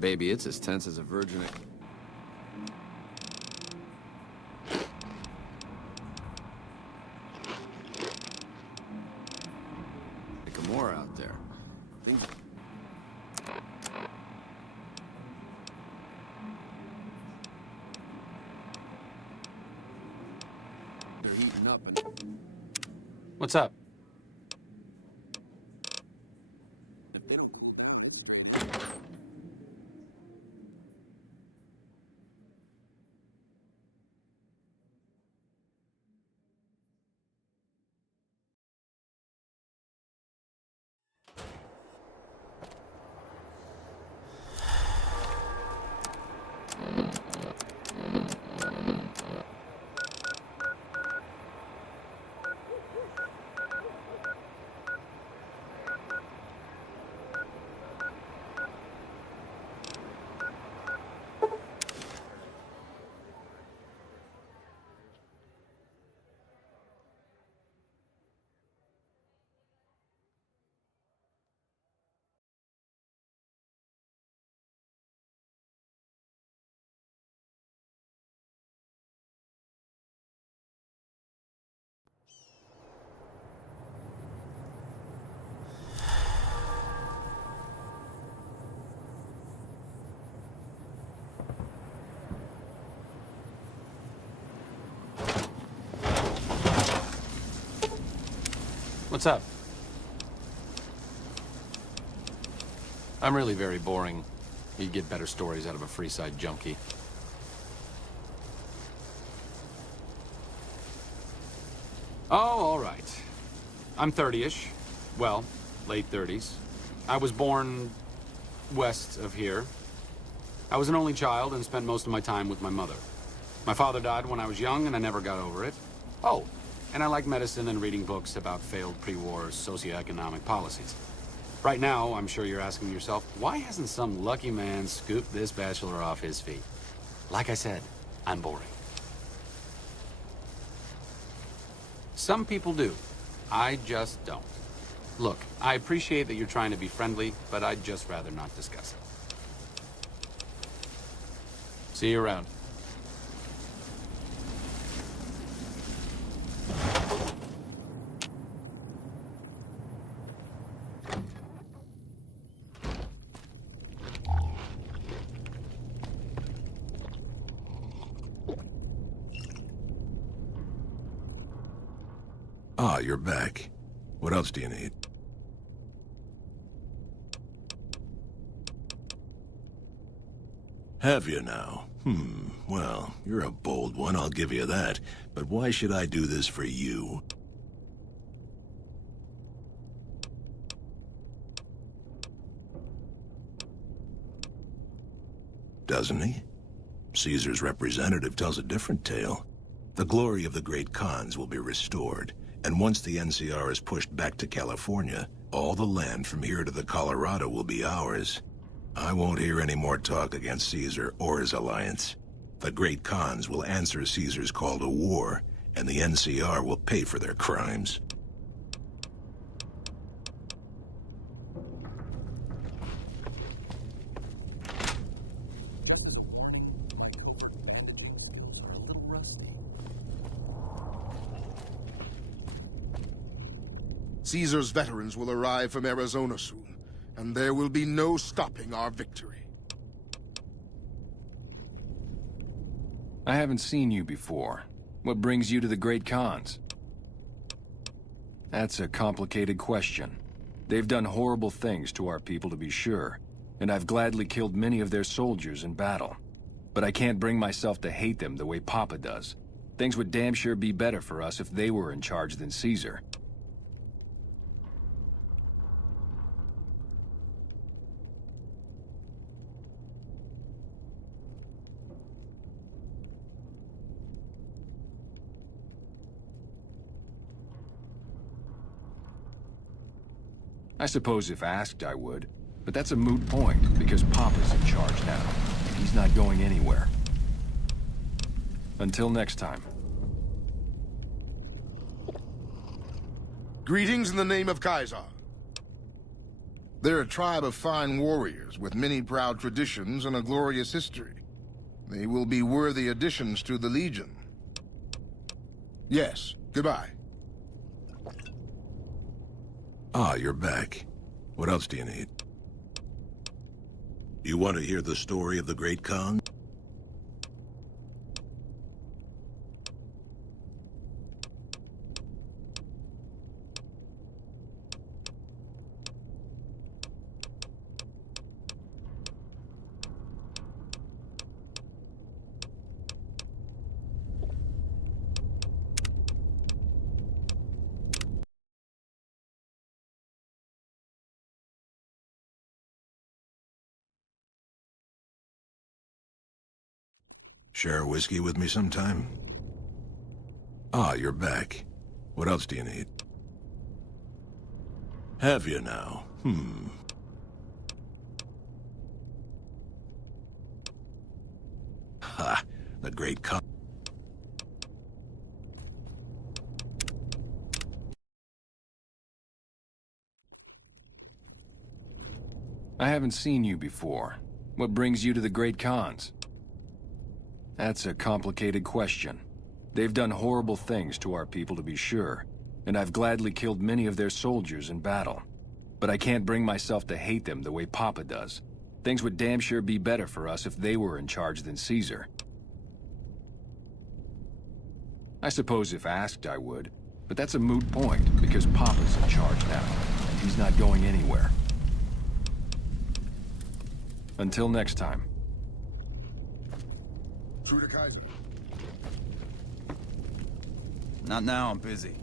Baby, it's as tense as a virgin. More out there. Things... They're heating up and... What's up? If they don't... What's up? I'm really very boring. You'd get better stories out of a Freeside junkie. Oh, all right. I'm 30-ish. Well, late 30s. I was born west of here. I was an only child and spent most of my time with my mother. My father died when I was young and I never got over it. Oh, and I like medicine and reading books about failed pre-war socioeconomic policies. Right now, I'm sure you're asking yourself, why hasn't some lucky man scooped this bachelor off his feet? Like I said, I'm boring. Some people do. I just don't. Look, I appreciate that you're trying to be friendly, but I'd just rather not discuss it. See you around. Ah, you're back. What else do you need? Have you now? Well, you're a bold one, I'll give you that. But why should I do this for you? Doesn't he? Caesar's representative tells a different tale. The glory of the great Khans will be restored, and once the NCR is pushed back to California, all the land from here to the Colorado will be ours. I won't hear any more talk against Caesar or his alliance. The great Khans will answer Caesar's call to war, and the NCR will pay for their crimes. Caesar's veterans will arrive from Arizona soon, and there will be no stopping our victory. I haven't seen you before. What brings you to the Great Khans? That's a complicated question. They've done horrible things to our people, to be sure, and I've gladly killed many of their soldiers in battle. But I can't bring myself to hate them the way Papa does. Things would damn sure be better for us if they were in charge than Caesar. I suppose if asked, I would. But that's a moot point, because Papa's in charge now. And he's not going anywhere. Until next time. Greetings in the name of Kaiser. They're a tribe of fine warriors with many proud traditions and a glorious history. They will be worthy additions to the Legion. Yes, goodbye. Ah, you're back. What else do you need? You want to hear the story of the Great Khan? Share a whiskey with me sometime? Ah, you're back. What else do you need? Have you now? Ha! The Great Khan. I haven't seen you before. What brings you to the Great Khans? That's a complicated question. They've done horrible things to our people, to be sure, and I've gladly killed many of their soldiers in battle. But I can't bring myself to hate them the way Papa does. Things would damn sure be better for us if they were in charge than Caesar. I suppose if asked, I would, but that's a moot point, because Papa's in charge now, and he's not going anywhere. Until next time. True to Kaiser. Not now, I'm busy.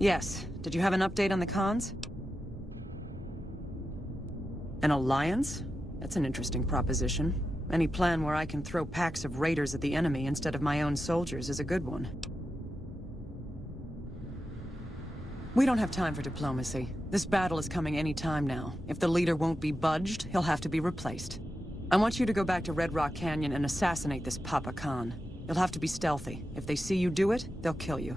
Yes. Did you have an update on the Khans? An alliance? That's an interesting proposition. Any plan where I can throw packs of raiders at the enemy instead of my own soldiers is a good one. We don't have time for diplomacy. This battle is coming any time now. If the leader won't be budged, he'll have to be replaced. I want you to go back to Red Rock Canyon and assassinate this Papa Khan. You'll have to be stealthy. If they see you do it, they'll kill you.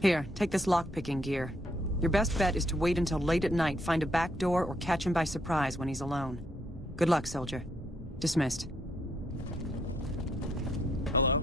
Here, take this lockpicking gear. Your best bet is to wait until late at night, find a back door, or catch him by surprise when he's alone. Good luck, soldier. Dismissed. Hello?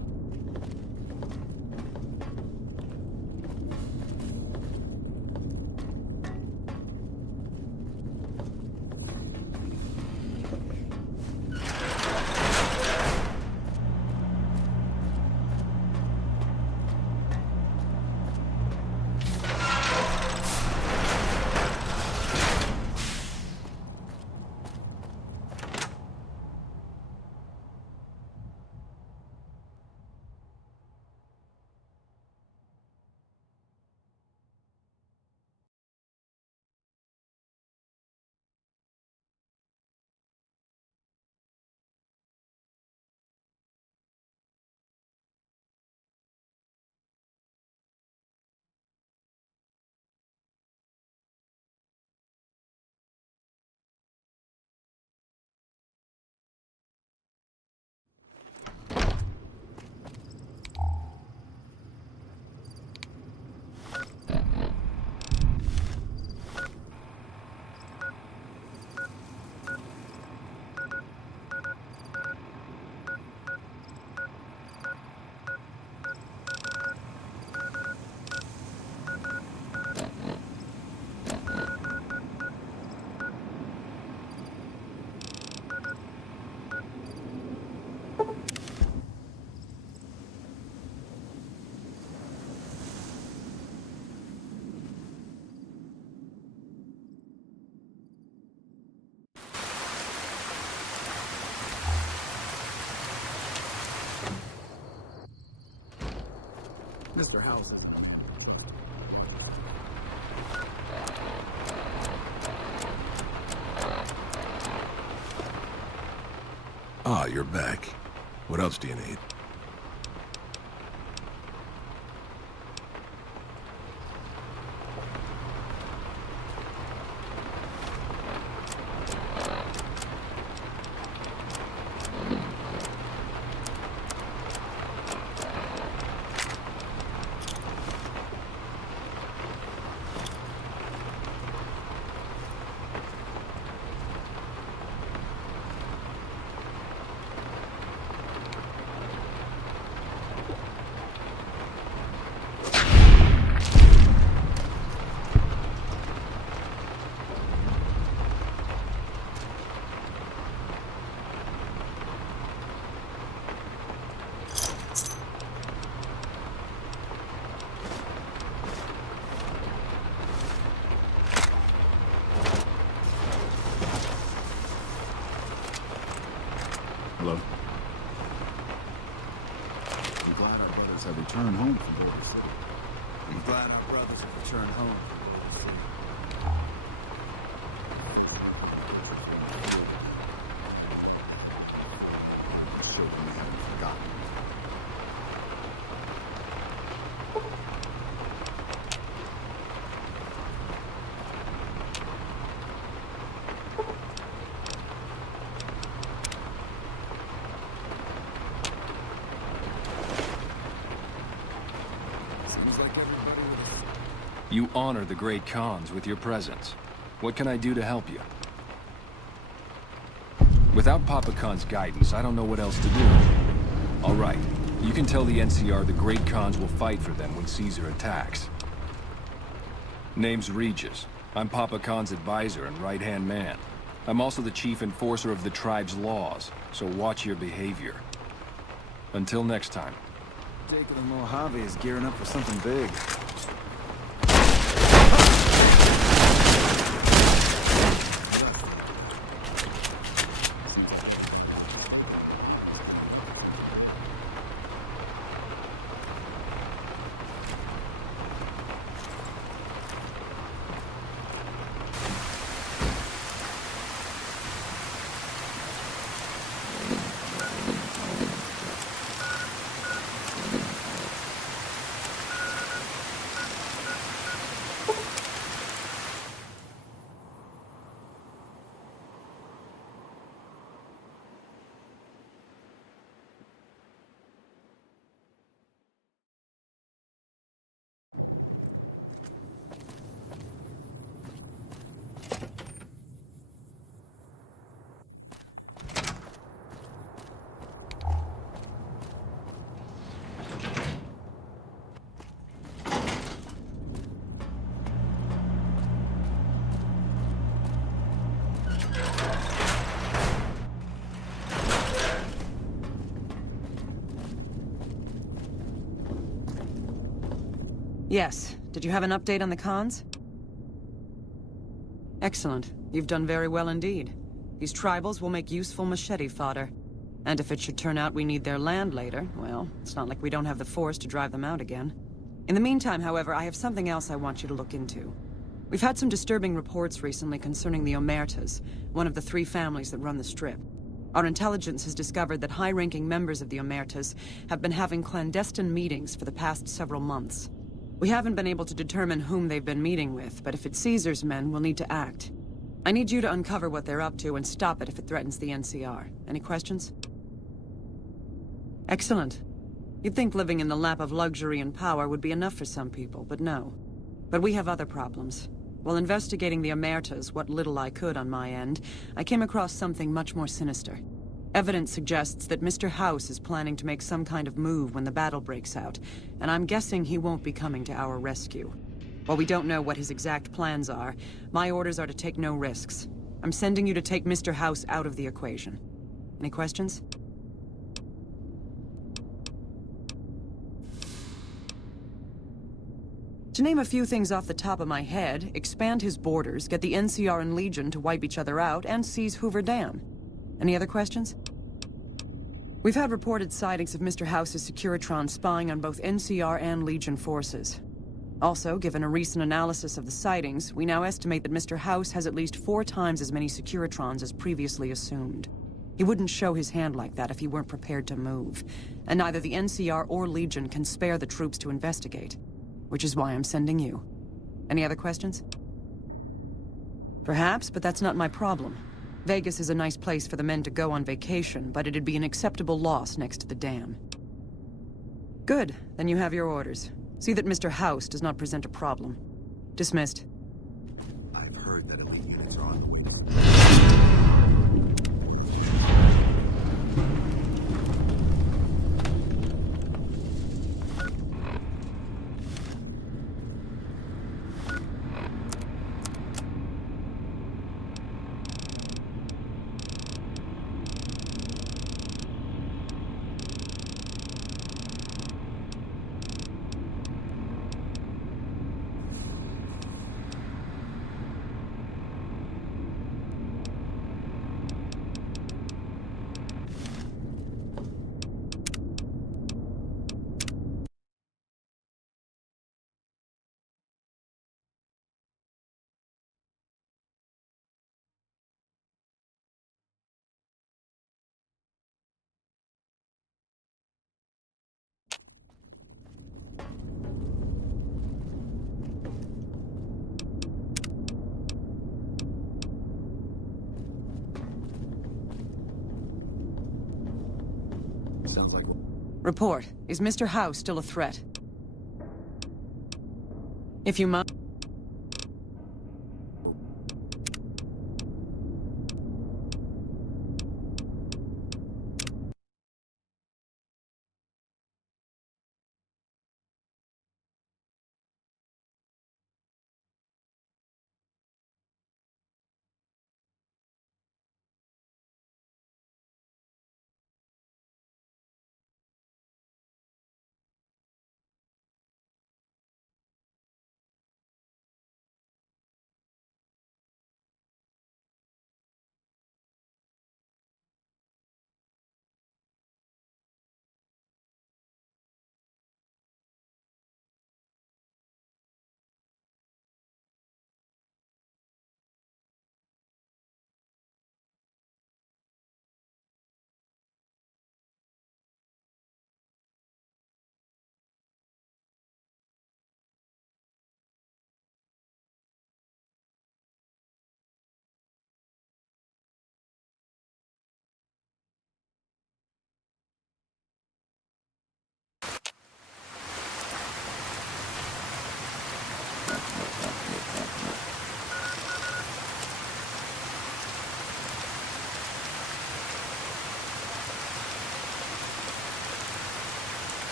Mr. House. Ah, you're back. What else do you need? Hello? I'm glad our brothers have returned home from Border City. I'm glad our brothers have returned home. Children they haven't forgotten. Seems like everybody was... You honor the great Khans with your presence. What can I do to help you? Without Papa Khan's guidance, I don't know what else to do. All right, you can tell the NCR the great Khans will fight for them when Caesar attacks. Name's Regis. I'm Papa Khan's advisor and right-hand man. I'm also the chief enforcer of the tribe's laws, so watch your behavior. Until next time. Jacob the Mojave is gearing up for something big. Yes. Did you have an update on the Khans? Excellent. You've done very well indeed. These tribals will make useful machete fodder. And if it should turn out we need their land later, well, it's not like we don't have the force to drive them out again. In the meantime, however, I have something else I want you to look into. We've had some disturbing reports recently concerning the Omertas, one of the 3 families that run the Strip. Our intelligence has discovered that high-ranking members of the Omertas have been having clandestine meetings for the past several months. We haven't been able to determine whom they've been meeting with, but if it's Caesar's men, we'll need to act. I need you to uncover what they're up to and stop it if it threatens the NCR. Any questions? Excellent. You'd think living in the lap of luxury and power would be enough for some people, but no. But we have other problems. While investigating the Omertas, what little I could on my end, I came across something much more sinister. Evidence suggests that Mr. House is planning to make some kind of move when the battle breaks out, and I'm guessing he won't be coming to our rescue. While we don't know what his exact plans are, my orders are to take no risks. I'm sending you to take Mr. House out of the equation. Any questions? To name a few things off the top of my head, expand his borders, get the NCR and Legion to wipe each other out, and seize Hoover Dam. Any other questions? We've had reported sightings of Mr. House's Securitron spying on both NCR and Legion forces. Also, given a recent analysis of the sightings, we now estimate that Mr. House has at least 4 times as many Securitrons as previously assumed. He wouldn't show his hand like that if he weren't prepared to move. And neither the NCR or Legion can spare the troops to investigate. Which is why I'm sending you. Any other questions? Perhaps, but that's not my problem. Vegas is a nice place for the men to go on vacation, but it'd be an acceptable loss next to the dam. Good, then you have your orders. See that Mr. House does not present a problem. Dismissed. I've heard that elite units are on. Sounds like... Report. Is Mr. House still a threat? If you must...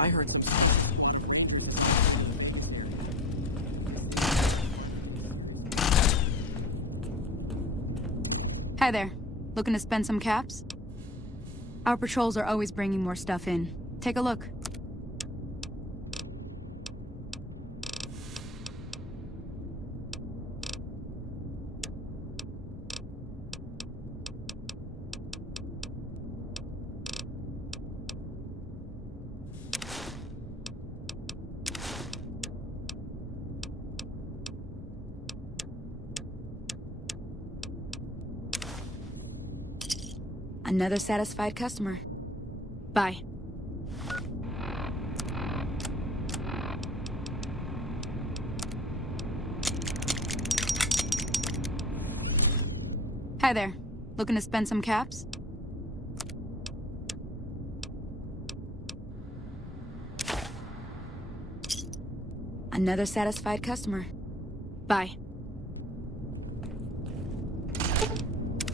I heard... Hi there. Looking to spend some caps? Our patrols are always bringing more stuff in. Take a look. Another satisfied customer. Bye. Hi there. Looking to spend some caps? Another satisfied customer. Bye.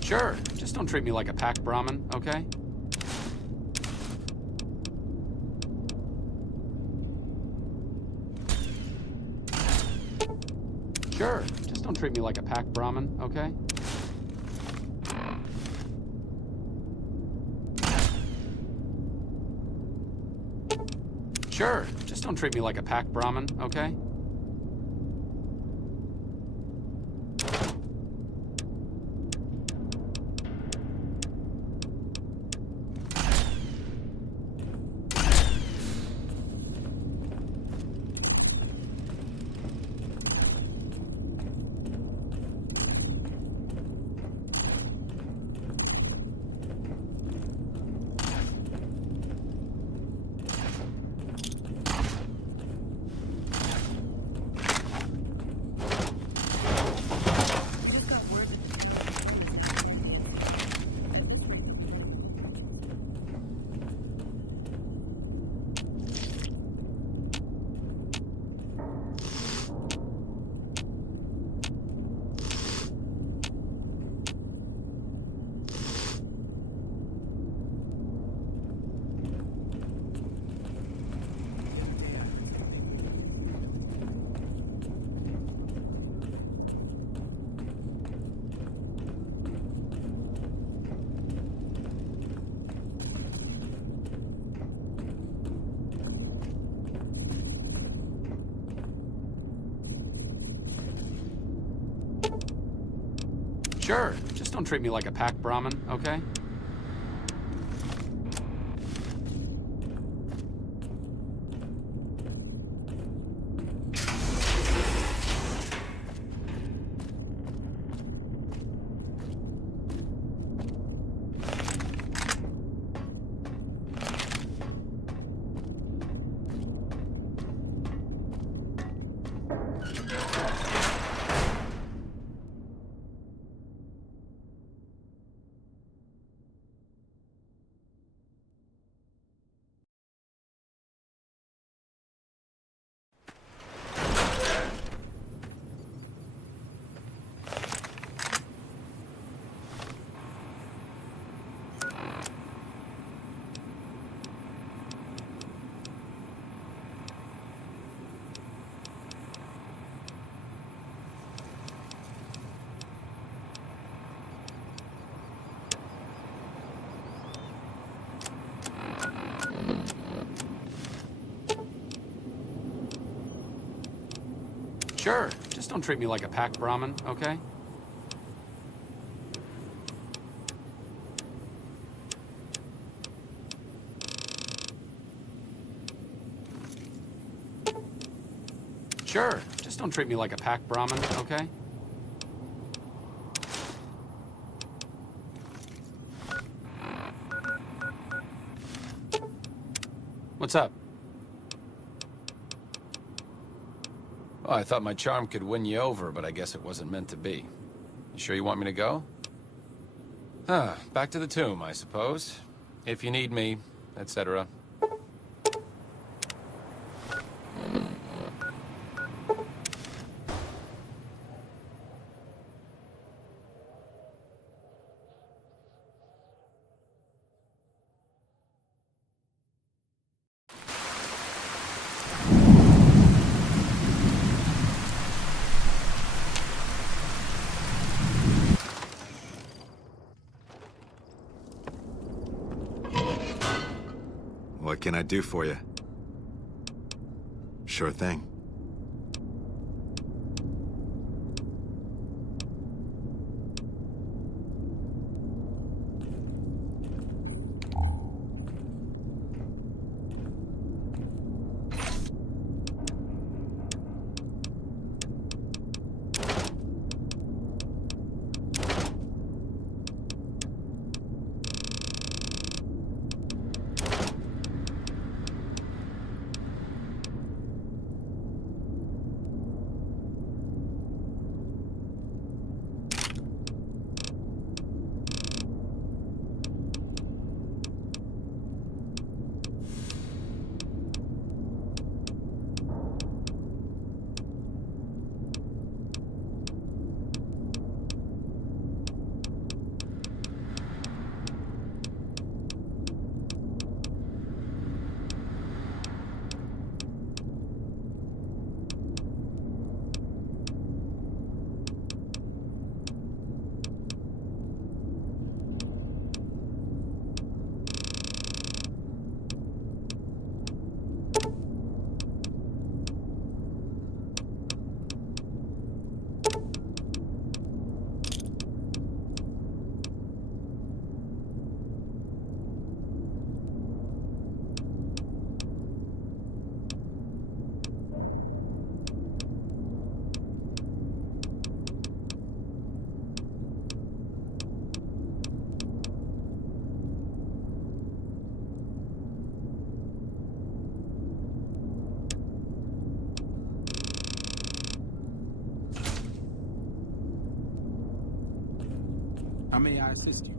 Sure, just don't treat me like a packed Brahmin, okay? Sure, just don't treat me like a packed Brahmin, okay? Sure, just don't treat me like a packed Brahmin, okay? Sure, just don't treat me like a packed Brahmin, okay? Sure, just don't treat me like a packed Brahmin, okay? Sure, just don't treat me like a packed Brahmin, okay? What's up? Oh, I thought my charm could win you over, but I guess it wasn't meant to be. You sure you want me to go? Back to the tomb, I suppose. If you need me, etc. What can I do for you? Sure thing. How may I assist you?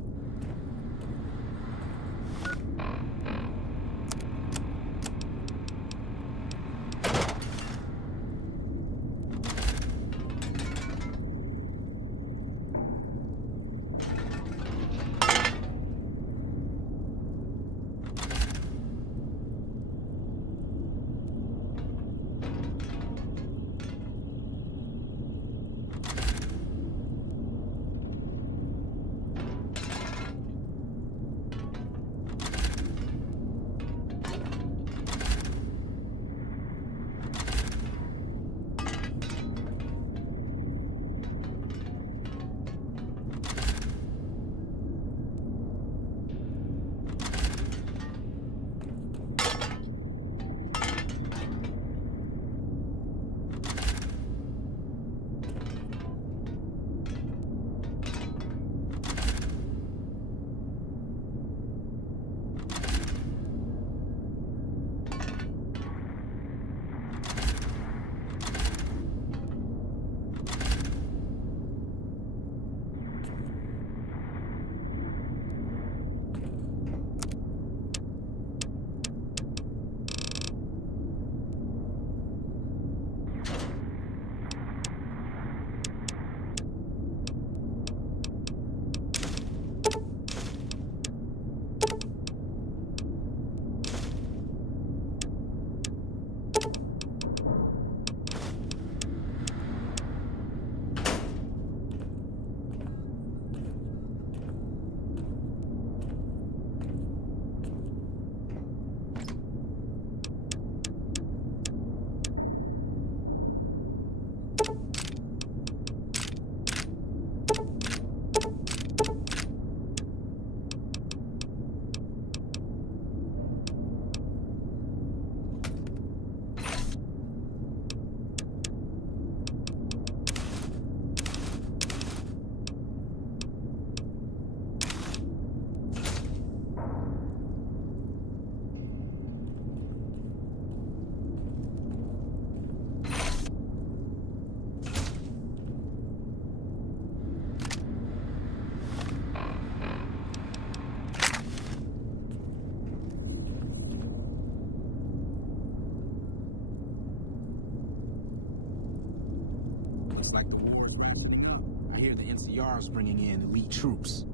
Looks like the war is ramping up. I hear the NCR is bringing in elite troops.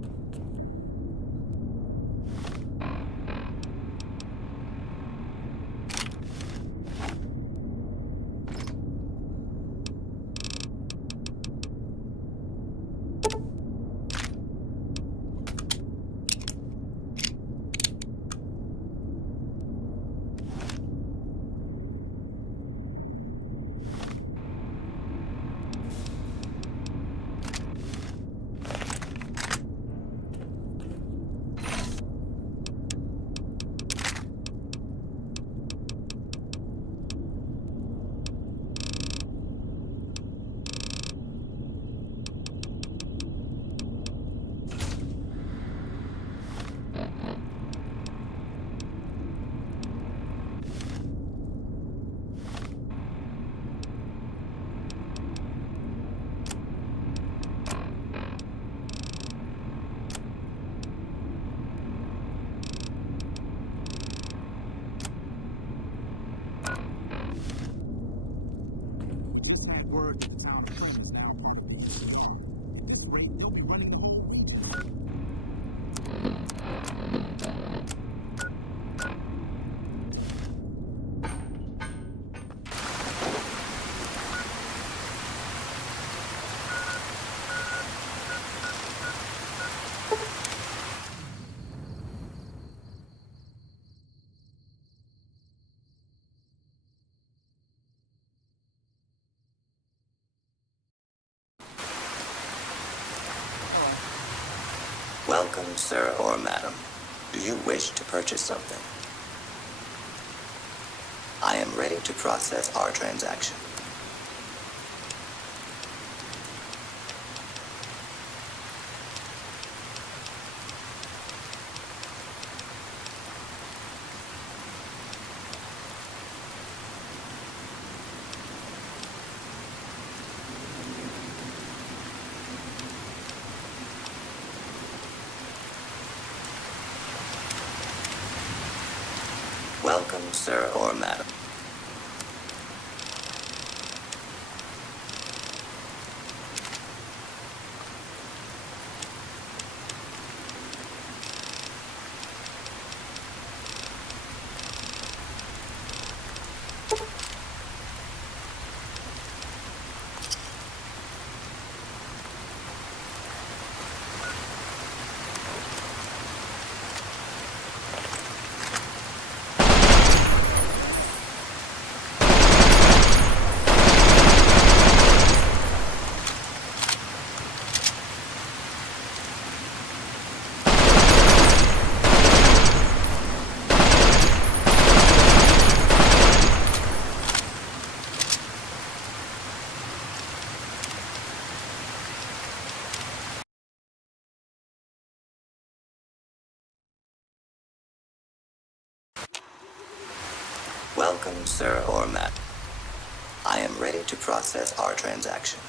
Welcome, sir or madam. Do you wish to purchase something? I am ready to process our transaction. Welcome, sir or madam. Welcome, sir or madam. I am ready to process our transaction.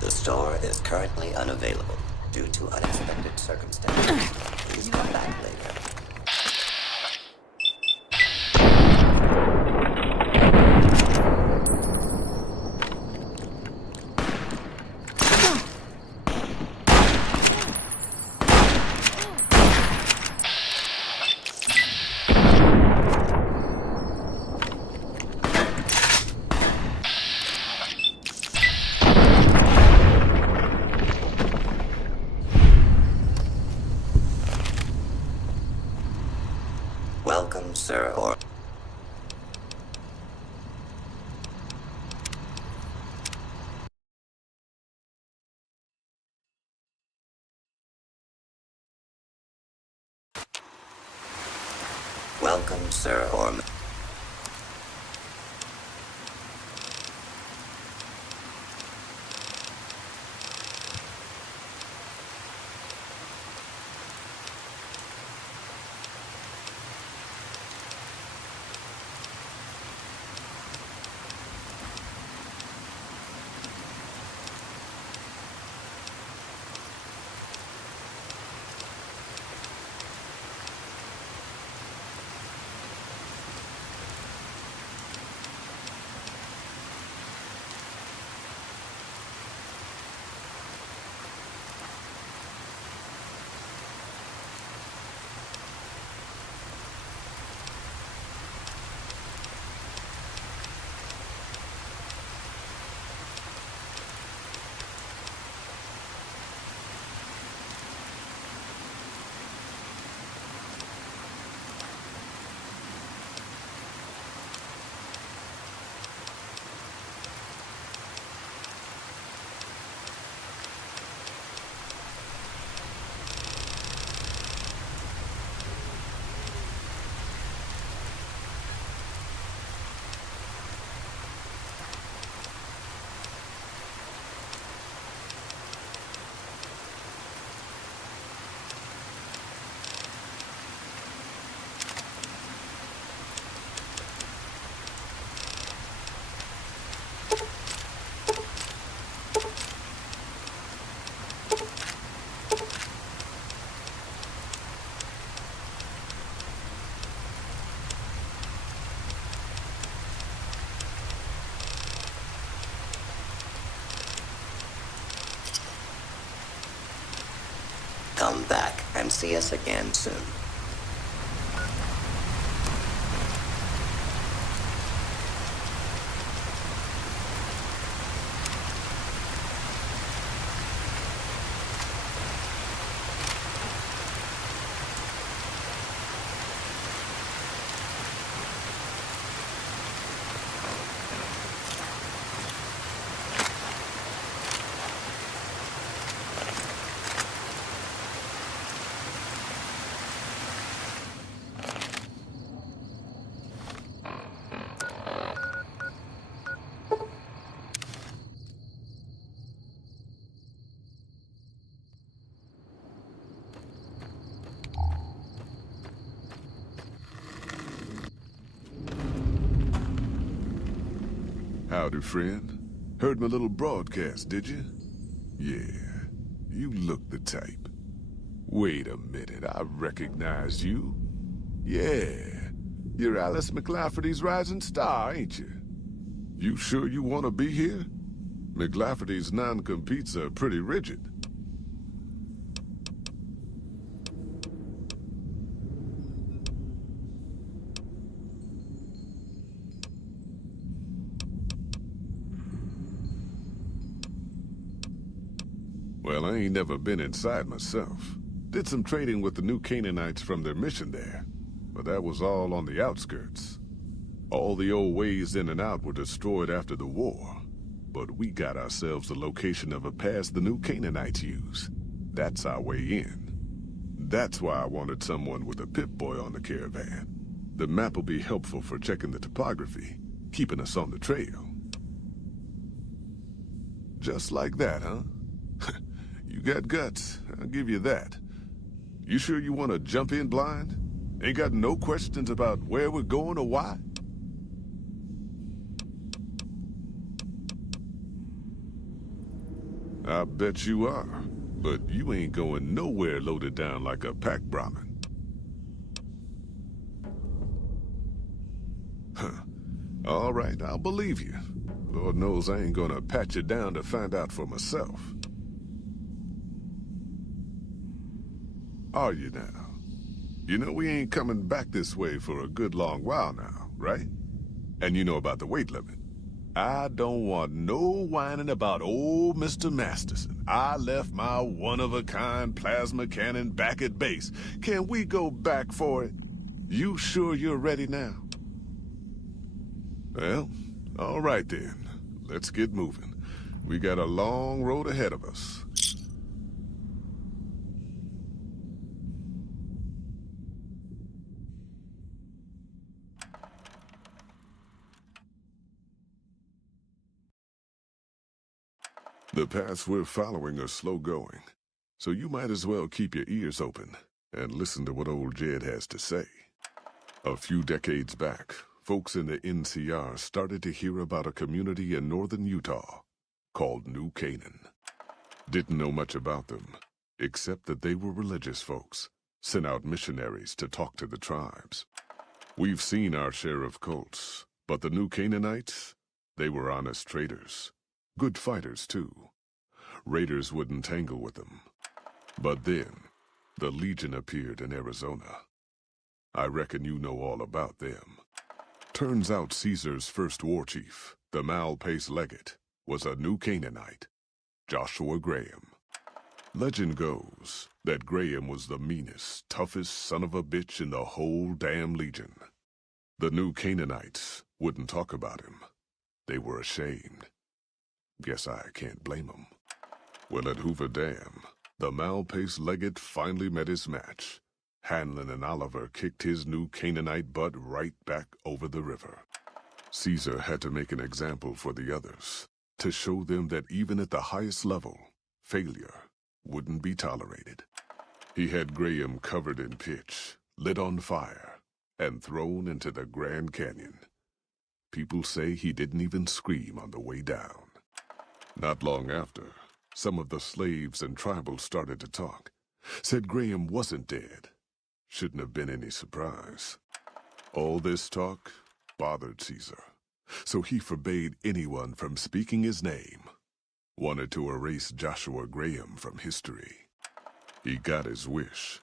The store is currently unavailable due to unexpected circumstances. Please come back later. Welcome, sir or... Welcome, sir or... Come back and see us again soon. Howdy, friend. Heard my little broadcast, did you? Yeah, you look the type. Wait a minute, I recognize you. Yeah, you're Alice McLafferty's rising star, ain't you? You sure you want to be here? McLafferty's non-competes are pretty rigid. Well, I ain't never been inside myself. Did some trading with the new Canaanites from their mission there, but that was all on the outskirts. All the old ways in and out were destroyed after the war, but we got ourselves the location of a pass the new Canaanites use. That's our way in. That's why I wanted someone with a Pip-Boy on the caravan. The map will be helpful for checking the topography, keeping us on the trail. Just like that, huh? You got guts, I'll give you that. You sure you want to jump in blind? Ain't got no questions about where we're going or why? I bet you are, but you ain't going nowhere loaded down like a pack Brahmin. Huh. All right, I'll believe you. Lord knows I ain't gonna pat you down to find out for myself. Are you now? You know we ain't coming back this way for a good long while now, right? And you know about the weight limit. I don't want no whining about old Mr. Masterson. I left my one-of-a-kind plasma cannon back at base. Can we go back for it? You sure you're ready now? Well, all right then. Let's get moving. We got a long road ahead of us. The paths we're following are slow going, so you might as well keep your ears open and listen to what old Jed has to say. A few decades back, folks in the NCR started to hear about a community in northern Utah called New Canaan. Didn't know much about them, except that they were religious folks, sent out missionaries to talk to the tribes. We've seen our share of cults, but the New Canaanites, they were honest traders. Good fighters, too. Raiders wouldn't tangle with them. But then, the Legion appeared in Arizona. I reckon you know all about them. Turns out Caesar's first war chief, the Malpace Legate, was a New Canaanite, Joshua Graham. Legend goes that Graham was the meanest, toughest son of a bitch in the whole damn Legion. The New Canaanites wouldn't talk about him. They were ashamed. Guess I can't blame them. Well, at Hoover Dam, the Malpace Legate finally met his match. Hanlon and Oliver kicked his New Canaanite butt right back over the river. Caesar had to make an example for the others, to show them that even at the highest level, failure wouldn't be tolerated. He had Graham covered in pitch, lit on fire, and thrown into the Grand Canyon. People say he didn't even scream on the way down. Not long after, some of the slaves and tribals started to talk. Said Graham wasn't dead. Shouldn't have been any surprise. All this talk bothered Caesar, so he forbade anyone from speaking his name. Wanted to erase Joshua Graham from history. He got his wish.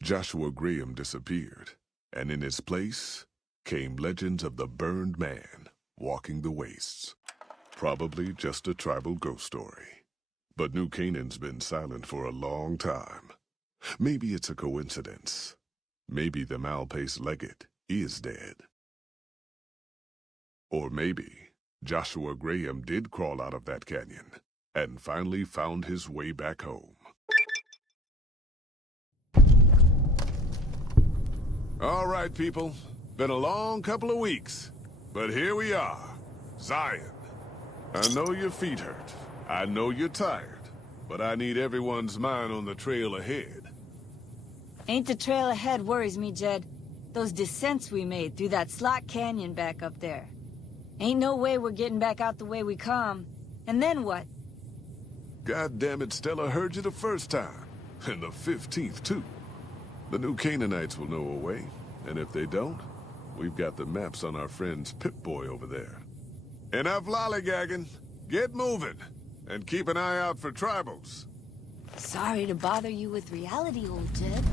Joshua Graham disappeared, and in his place came legends of the burned man walking the wastes. Probably just a tribal ghost story. But New Canaan's been silent for a long time. Maybe it's a coincidence. Maybe the Malpace legate is dead. Or maybe Joshua Graham did crawl out of that canyon and finally found his way back home. All right, people. Been a long couple of weeks, but here we are, Zion. I know your feet hurt. I know you're tired, but I need everyone's mind on the trail ahead. Ain't the trail ahead worries me, Jed. Those descents we made through that slot canyon back up there. Ain't no way we're getting back out the way we come. And then what? God damn it, Stella heard you the first time. And the 15th, too. The new Canaanites will know a way. And if they don't, we've got the maps on our friend's Pip-Boy over there. Enough lollygagging. Get moving. And keep an eye out for tribals. Sorry to bother you with reality, old Jed.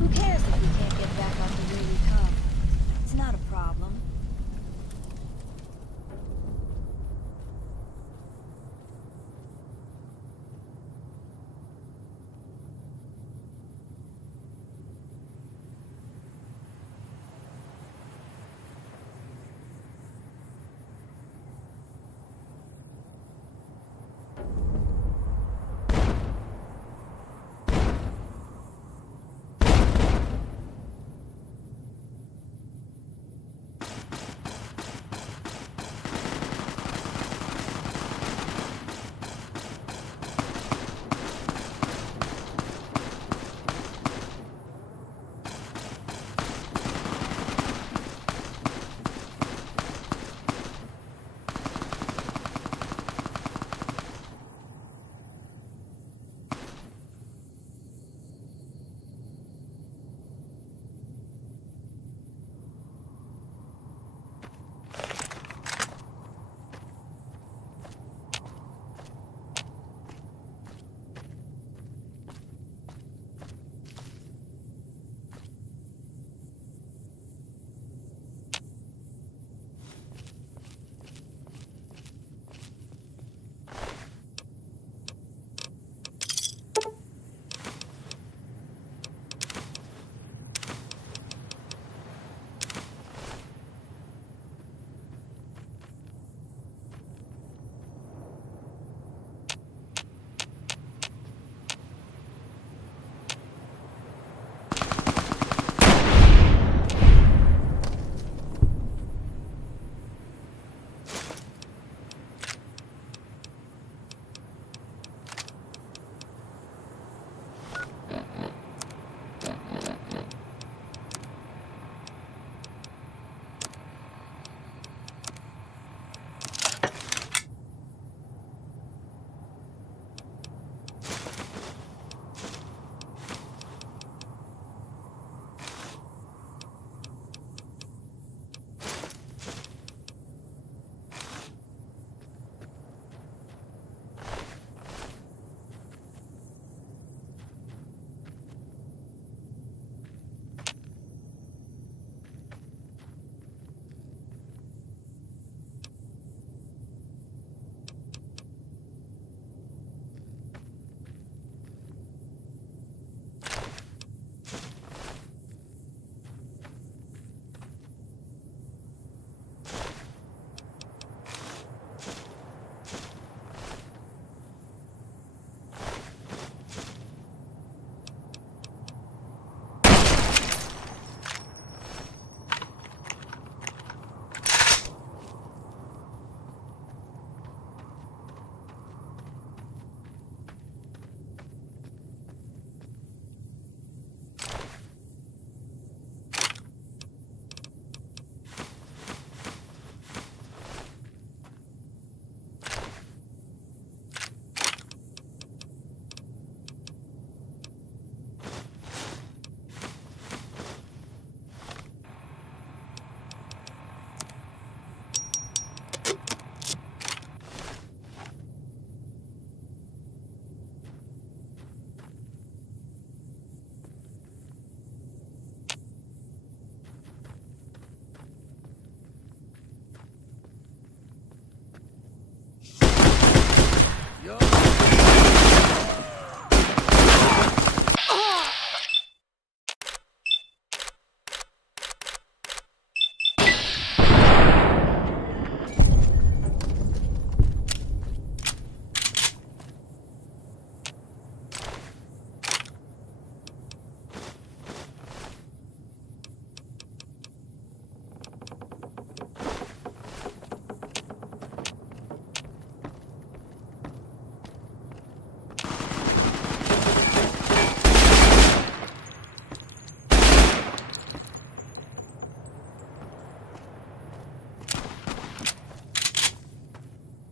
Who cares if we can't get back out the way we come? It's not a problem.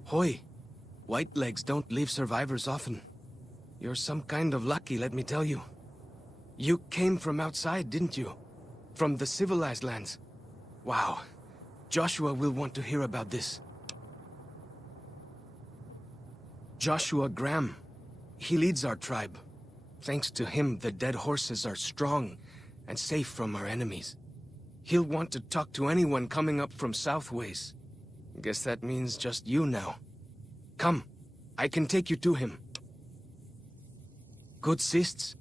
Hoi. Whitelegs don't leave survivors often. You're some kind of lucky, let me tell you. You came from outside, didn't you? From the civilized lands. Wow. Joshua will want to hear about this. Joshua Graham. He leads our tribe. Thanks to him, the dead horses are strong and safe from our enemies. He'll want to talk to anyone coming up from Southways. Guess that means just you now. Come, I can take you to him. Good sists.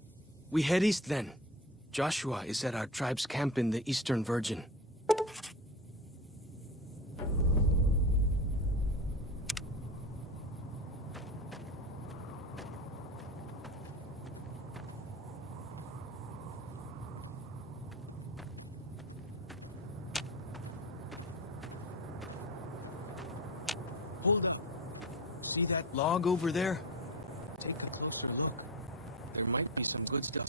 We head east then. Joshua is at our tribe's camp in the Eastern Virgin. Hold up. See that log over there? Take a closer look. There might be some good stuff.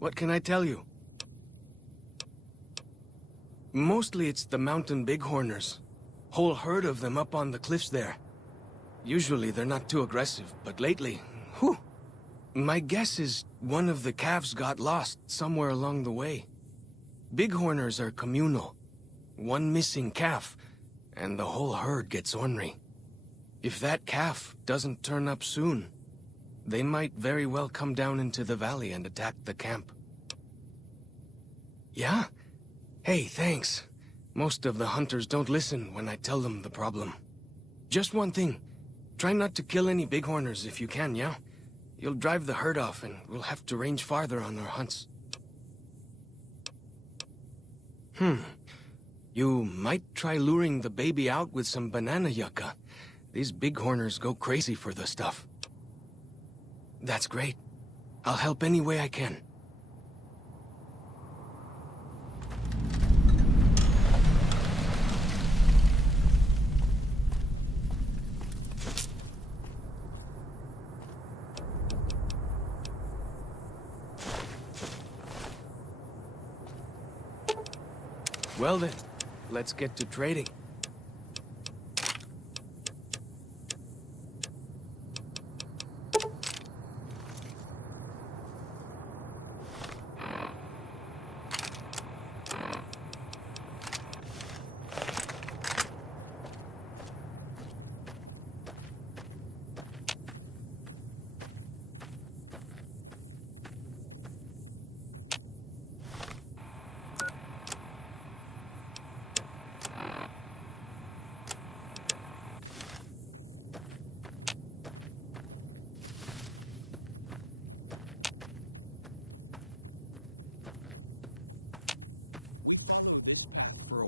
What can I tell you? Mostly it's the mountain bighorners. Whole herd of them up on the cliffs there. Usually they're not too aggressive, but lately, whew. My guess is one of the calves got lost somewhere along the way. Bighorners are communal. One missing calf, and the whole herd gets ornery. If that calf doesn't turn up soon, they might very well come down into the valley and attack the camp. Yeah? Hey, thanks. Most of the hunters don't listen when I tell them the problem. Just one thing. Try not to kill any bighorners if you can, yeah? You'll drive the herd off and we'll have to range farther on our hunts. You might try luring the baby out with some banana yucca. These bighorners go crazy for the stuff. That's great. I'll help any way I can. Well then, let's get to trading.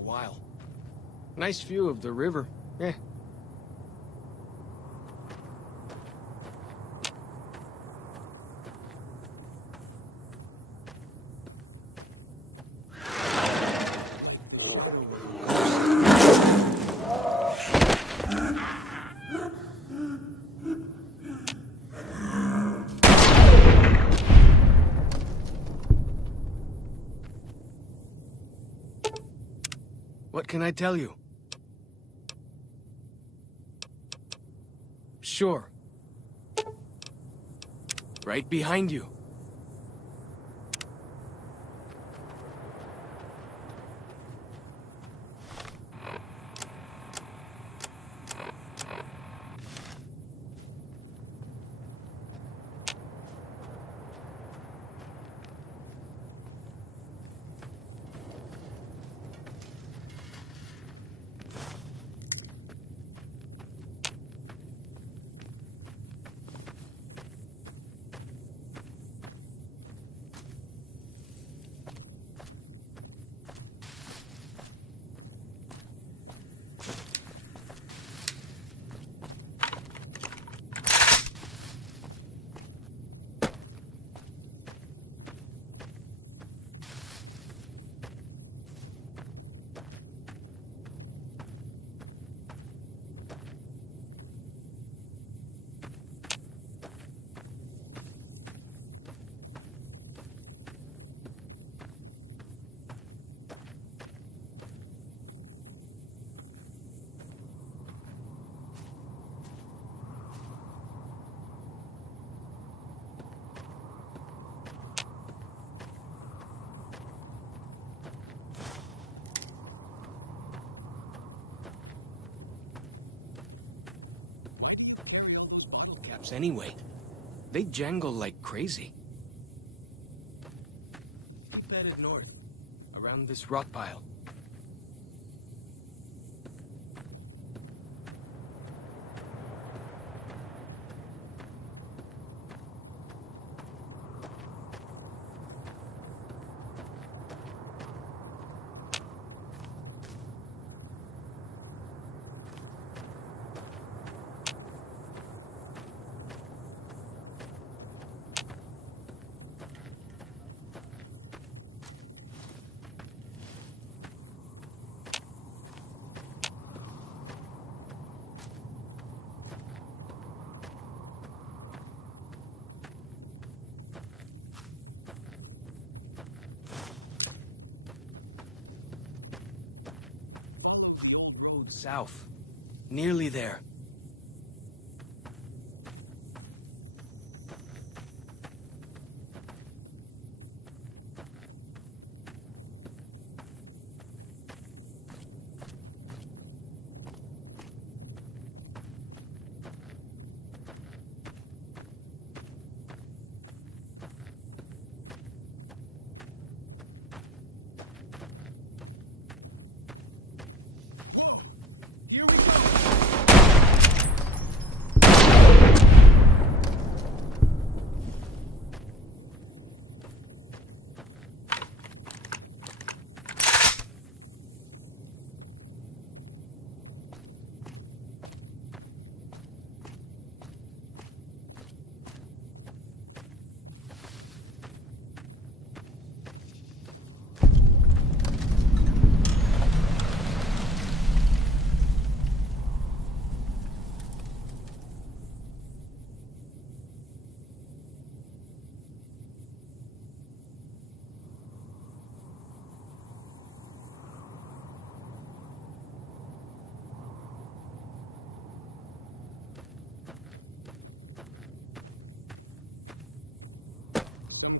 While. Nice view of the river. Eh. What can I tell you? Sure. Right behind you. traps anyway? They jangle like crazy. I'm headed north, around this rock pile. South. Nearly there.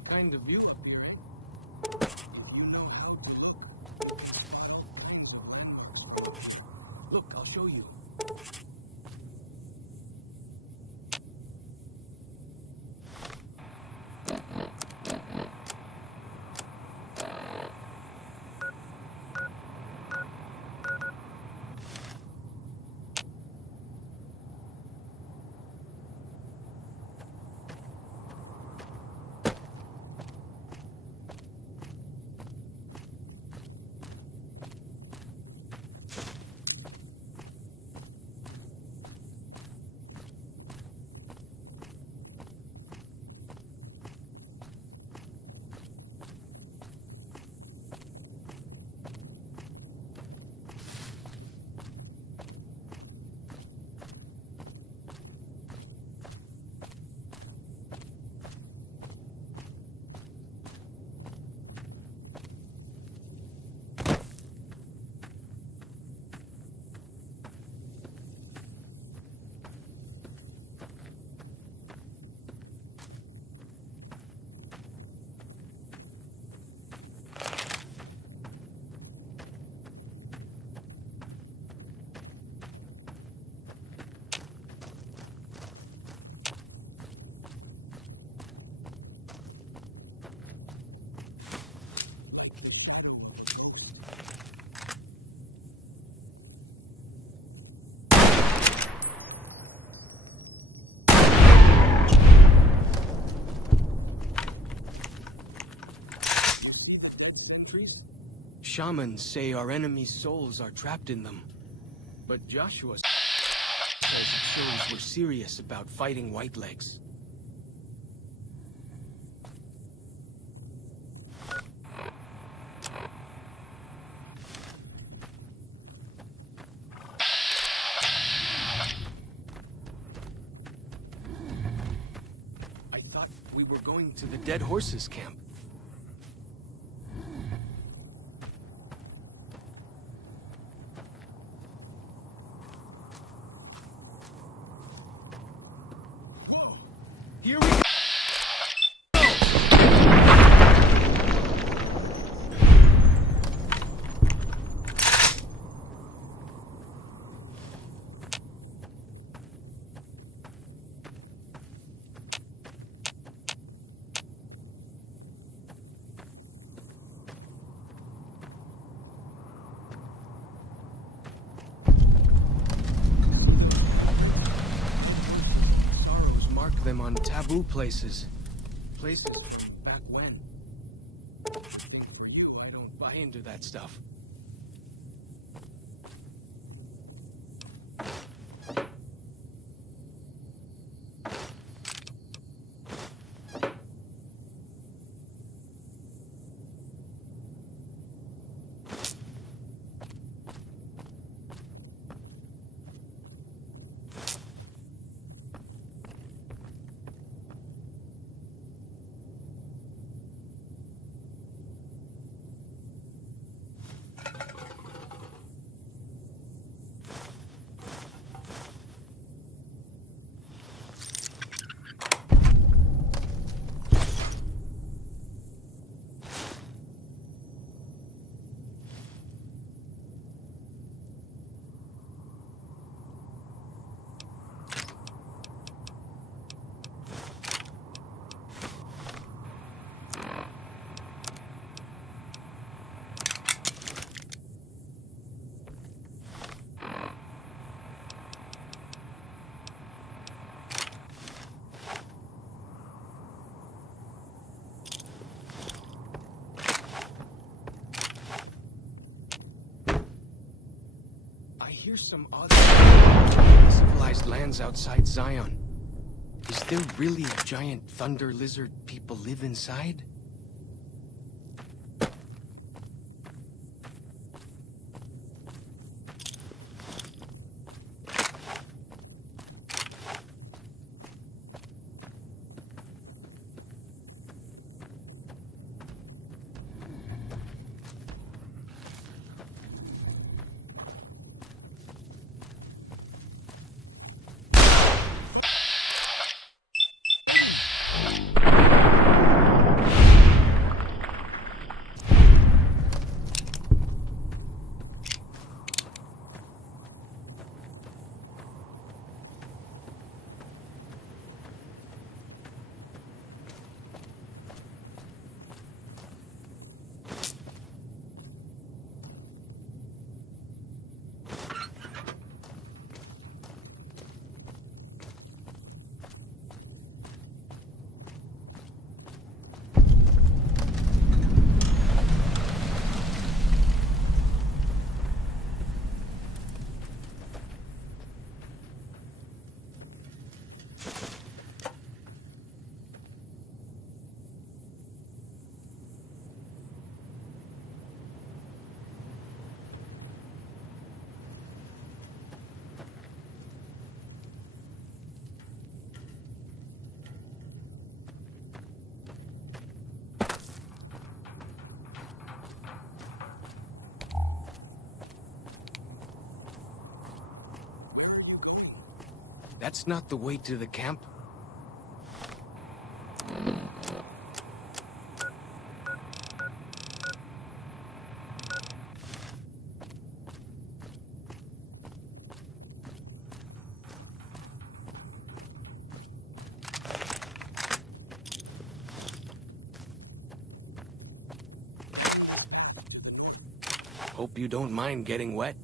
Kind of view. Look, I'll show you. Shamans say our enemies' souls are trapped in them. But Joshua says it shows we're serious about fighting Whitelegs. I thought we were going to the Dead Horses camp. Here we go! on taboo places. Places from back when. I don't buy into that stuff. Here's some other civilized lands outside Zion. Is there really giant thunder lizard people live inside? That's not the way to the camp. Hope you don't mind getting wet.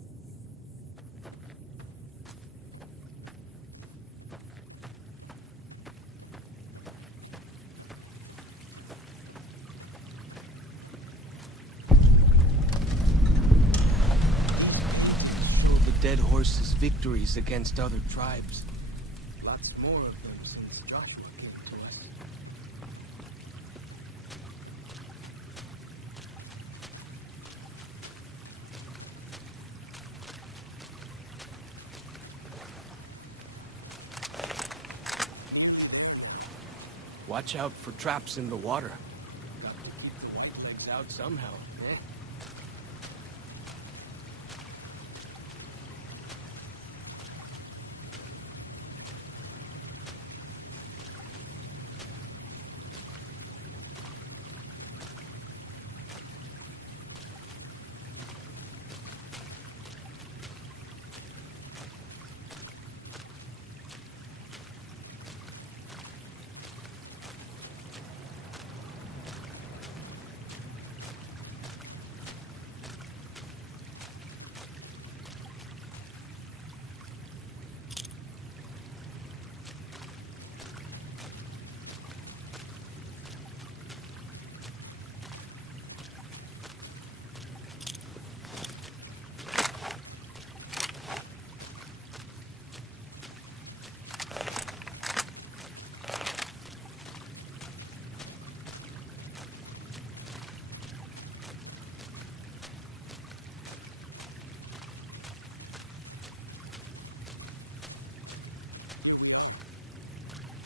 Dead horses' victories against other tribes. Lots more of them since Joshua came to us. Watch out for traps in the water. Got to keep the water things out somehow, eh?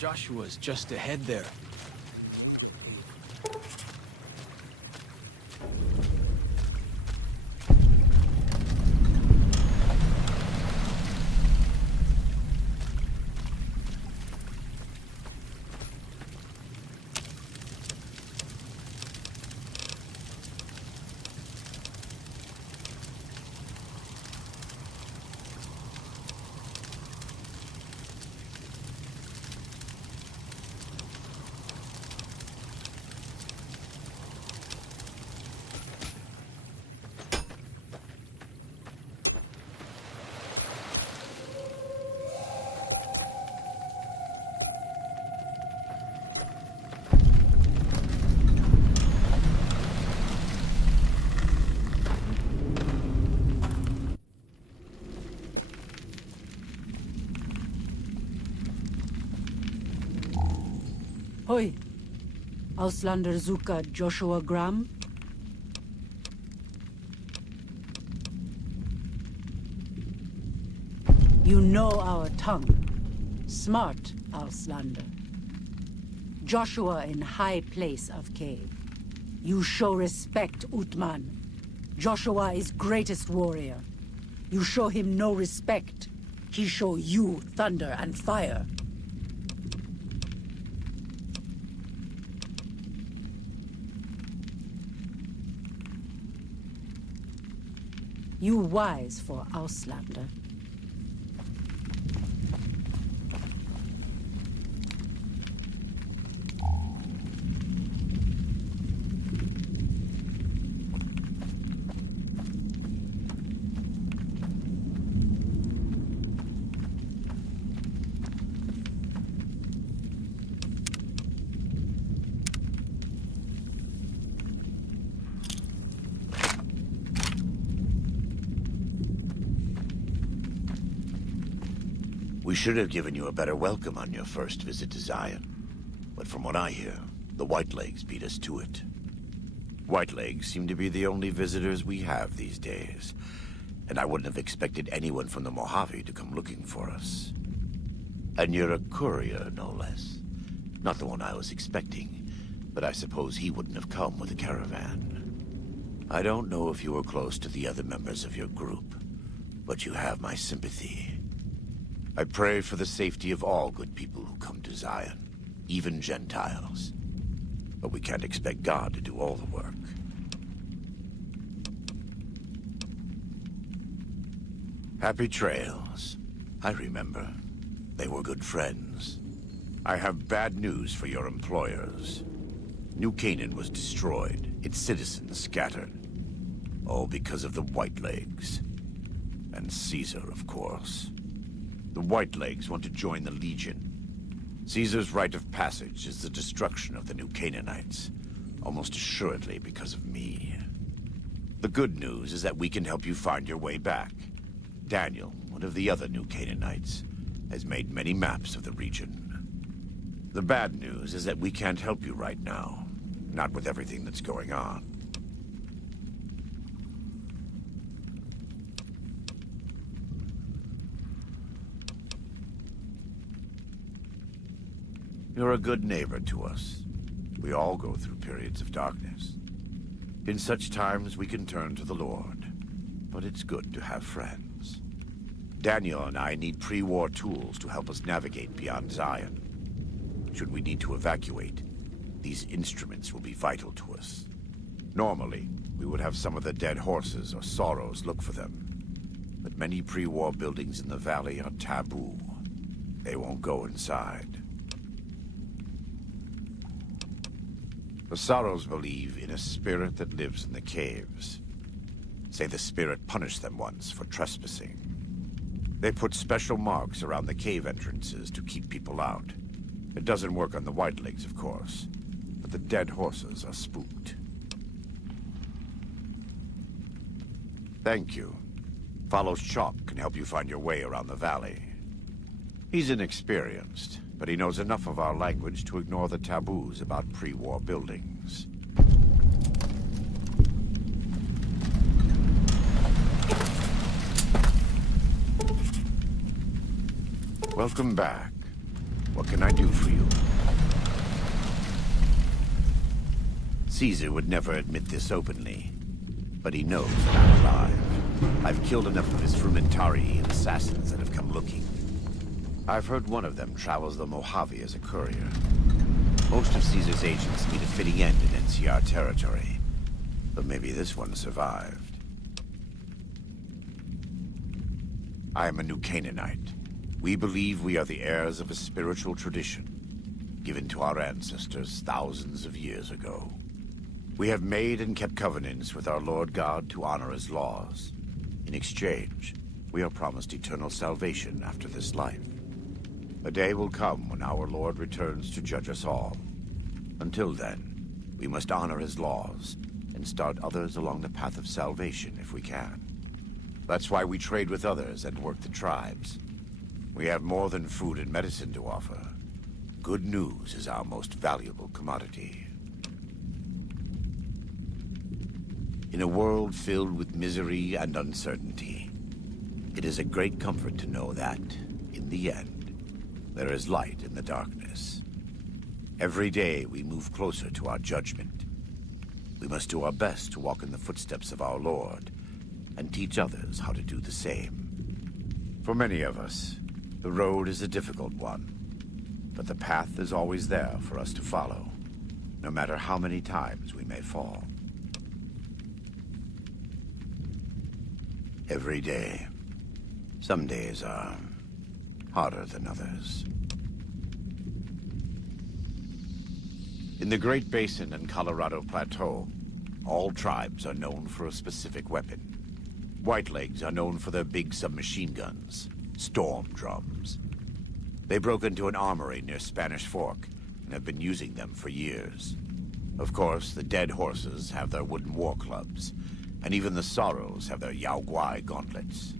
Joshua's just ahead there. Hoi. Auslander Zuka Joshua Graham? You know our tongue. Smart, Auslander. Joshua in high place of cave. You show respect, Utman. Joshua is greatest warrior. You show him no respect. He show you thunder and fire. You wise for Auslander. We should have given you a better welcome on your first visit to Zion. But from what I hear, the Whitelegs beat us to it. Whitelegs seem to be the only visitors we have these days, and I wouldn't have expected anyone from the Mojave to come looking for us. And you're a courier, no less. Not the one I was expecting, but I suppose he wouldn't have come with a caravan. I don't know if you were close to the other members of your group, but you have my sympathy. I pray for the safety of all good people who come to Zion, even Gentiles. But we can't expect God to do all the work. Happy trails. I remember. They were good friends. I have bad news for your employers. New Canaan was destroyed, its citizens scattered. All because of the Whitelegs. And Caesar, of course. The Whitelegs want to join the Legion. Caesar's rite of passage is the destruction of the New Canaanites, almost assuredly because of me. The good news is that we can help you find your way back. Daniel, one of the other New Canaanites, has made many maps of the region. The bad news is that we can't help you right now, not with everything that's going on. You're a good neighbor to us. We all go through periods of darkness. In such times, we can turn to the Lord. But it's good to have friends. Daniel and I need pre-war tools to help us navigate beyond Zion. Should we need to evacuate, these instruments will be vital to us. Normally, we would have some of the dead horses or sorrows look for them. But many pre-war buildings in the valley are taboo. They won't go inside. The Sorrows believe in a spirit that lives in the caves. Say the spirit punished them once for trespassing. They put special marks around the cave entrances to keep people out. It doesn't work on the Whitelegs, of course, but the dead horses are spooked. Thank you. Follow Chop can help you find your way around the valley. He's inexperienced, but he knows enough of our language to ignore the taboos about pre-war buildings. Welcome back. What can I do for you? Caesar would never admit this openly, but he knows that I'm alive. I've killed enough of his Frumentari and assassins that have come looking. I've heard one of them travels the Mojave as a courier. Most of Caesar's agents meet a fitting end in NCR territory, but maybe this one survived. I am a New Canaanite. We believe we are the heirs of a spiritual tradition, given to our ancestors thousands of years ago. We have made and kept covenants with our Lord God to honor his laws. In exchange, we are promised eternal salvation after this life. A day will come when our Lord returns to judge us all. Until then, we must honor his laws and start others along the path of salvation if we can. That's why we trade with others and work the tribes. We have more than food and medicine to offer. Good news is our most valuable commodity. In a world filled with misery and uncertainty, it is a great comfort to know that, in the end, there is light in the darkness. Every day we move closer to our judgment. We must do our best to walk in the footsteps of our Lord and teach others how to do the same. For many of us, the road is a difficult one, but the path is always there for us to follow, no matter how many times we may fall. Every day. Some days are harder than others. In the Great Basin and Colorado Plateau, all tribes are known for a specific weapon. Whitelegs are known for their big submachine guns, storm drums. They broke into an armory near Spanish Fork and have been using them for years. Of course, the Dead Horses have their wooden war clubs, and even the Sorrows have their Yao Guai gauntlets.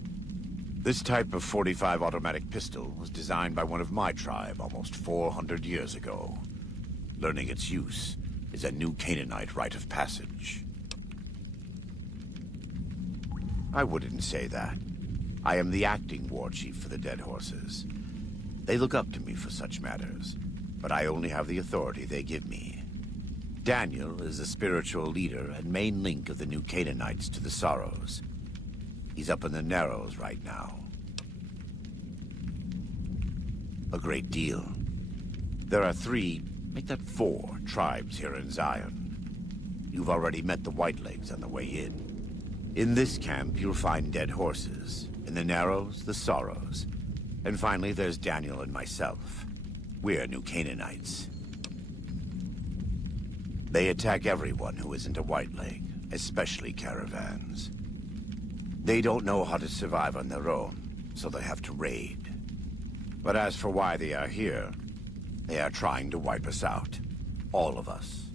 This type of .45 automatic pistol was designed by one of my tribe almost 400 years ago. Learning its use is a New Canaanite rite of passage. I wouldn't say that. I am the acting war chief for the Dead Horses. They look up to me for such matters, but I only have the authority they give me. Daniel is the spiritual leader and main link of the New Canaanites to the Sorrows. He's up in the Narrows right now. A great deal. There are 3, make that 4, tribes here in Zion. You've already met the Whitelegs on the way in. In this camp, you'll find Dead Horses. In the Narrows, the Sorrows. And finally, there's Daniel and myself. We're New Canaanites. They attack everyone who isn't a Whiteleg, especially caravans. They don't know how to survive on their own, so they have to raid. But as for why they are here, they are trying to wipe us out. All of us.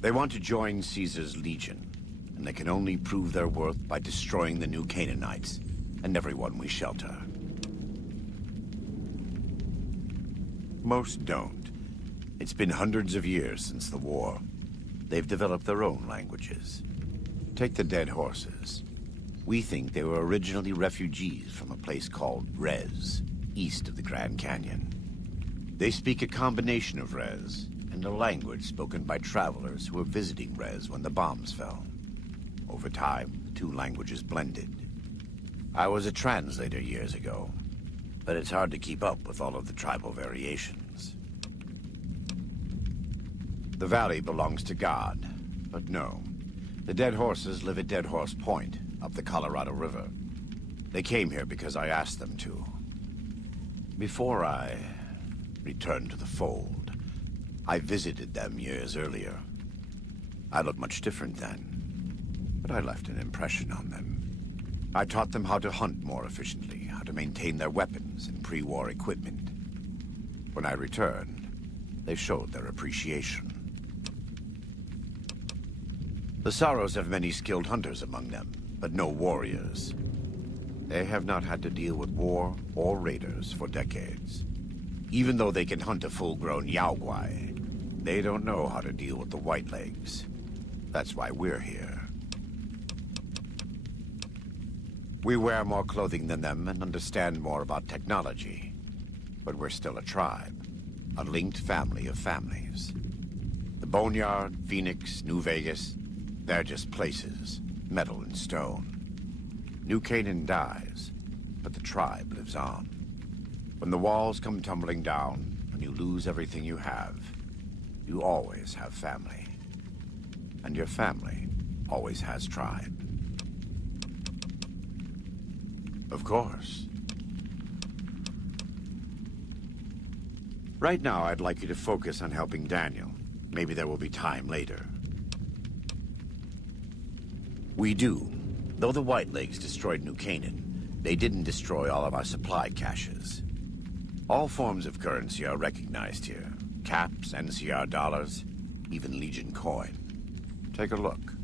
They want to join Caesar's legion, and they can only prove their worth by destroying the New Canaanites and everyone we shelter. Most don't. It's been hundreds of years since the war. They've developed their own languages. Take the Dead Horses. We think they were originally refugees from a place called Rez, east of the Grand Canyon. They speak a combination of Rez and a language spoken by travelers who were visiting Rez when the bombs fell. Over time, the 2 languages blended. I was a translator years ago, but it's hard to keep up with all of the tribal variations. The valley belongs to God, but no. The Dead Horses live at Dead Horse Point, up the Colorado River. They came here because I asked them to. Before I returned to the fold, I visited them years earlier. I looked much different then, but I left an impression on them. I taught them how to hunt more efficiently, how to maintain their weapons and pre-war equipment. When I returned, they showed their appreciation. The Sorrows have many skilled hunters among them, but no warriors. They have not had to deal with war or raiders for decades. Even though they can hunt a full-grown Yao Guai, they don't know how to deal with the Whitelegs. That's why we're here. We wear more clothing than them and understand more about technology, but we're still a tribe. a linked family of families. The Boneyard, Phoenix, New Vegas, they're just places, metal and stone. New Canaan dies, but the tribe lives on. When the walls come tumbling down, when you lose everything you have, you always have family. And your family always has tribe. Of course. Right now, I'd like you to focus on helping Daniel. Maybe there will be time later. We do. Though the Whitelegs destroyed New Canaan, they didn't destroy all of our supply caches. All forms of currency are recognized here. Caps, NCR dollars, even Legion coin. Take a look.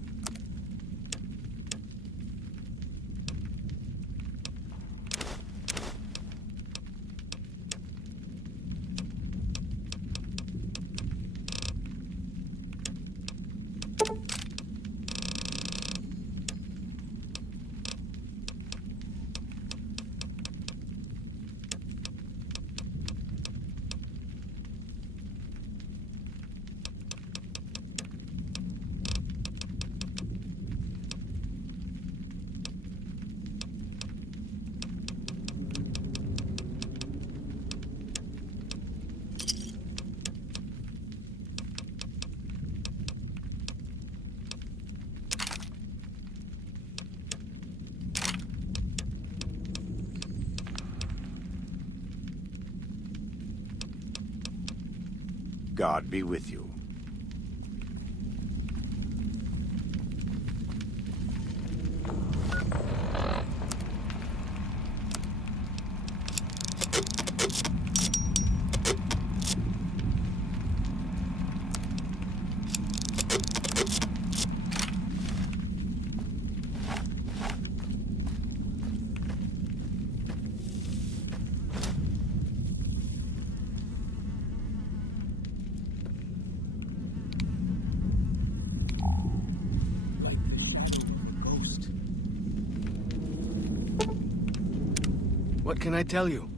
God be with you. What can I tell you?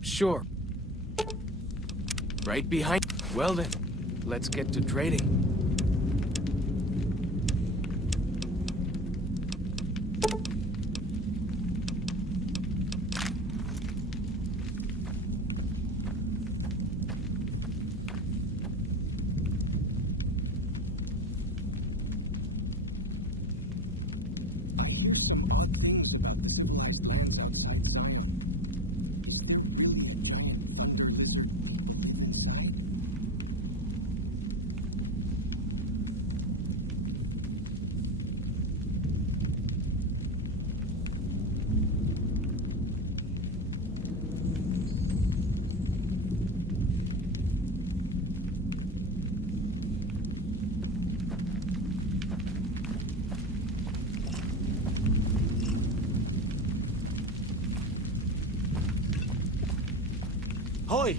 Sure. Right behind. Well then, let's get to trading. Hoi!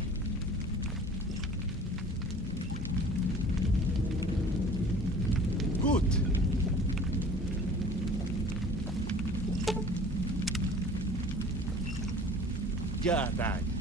Gut. Ja, dank.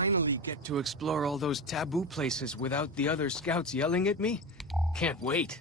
finally get to explore all those taboo places without the other scouts yelling at me? Can't wait.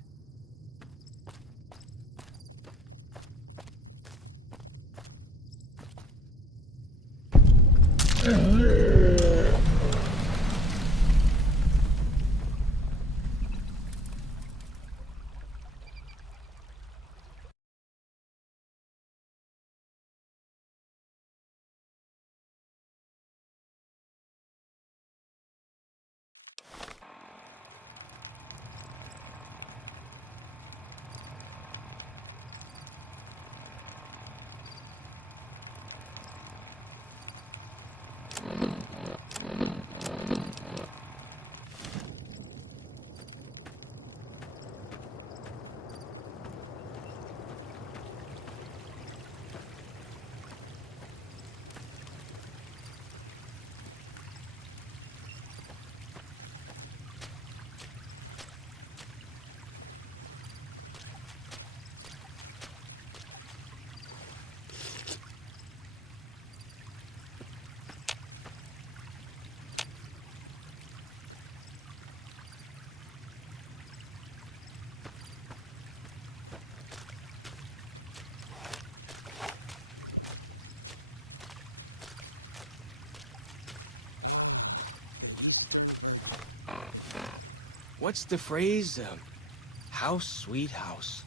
What's the phrase? House, sweet house.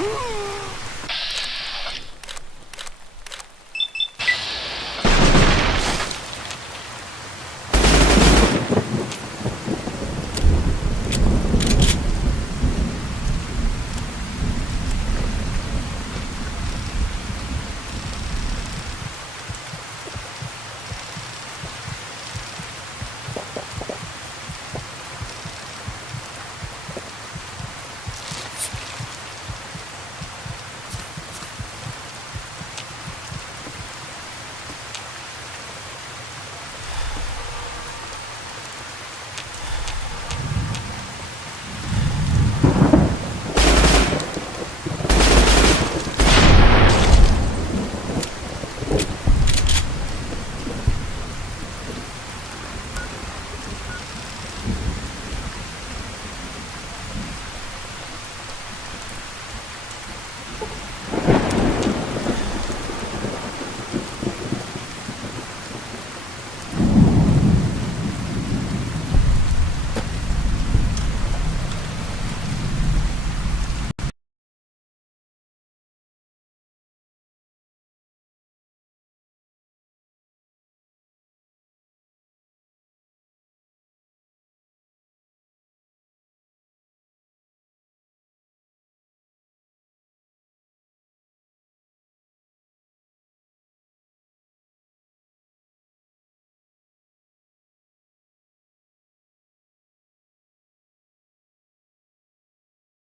Ugh!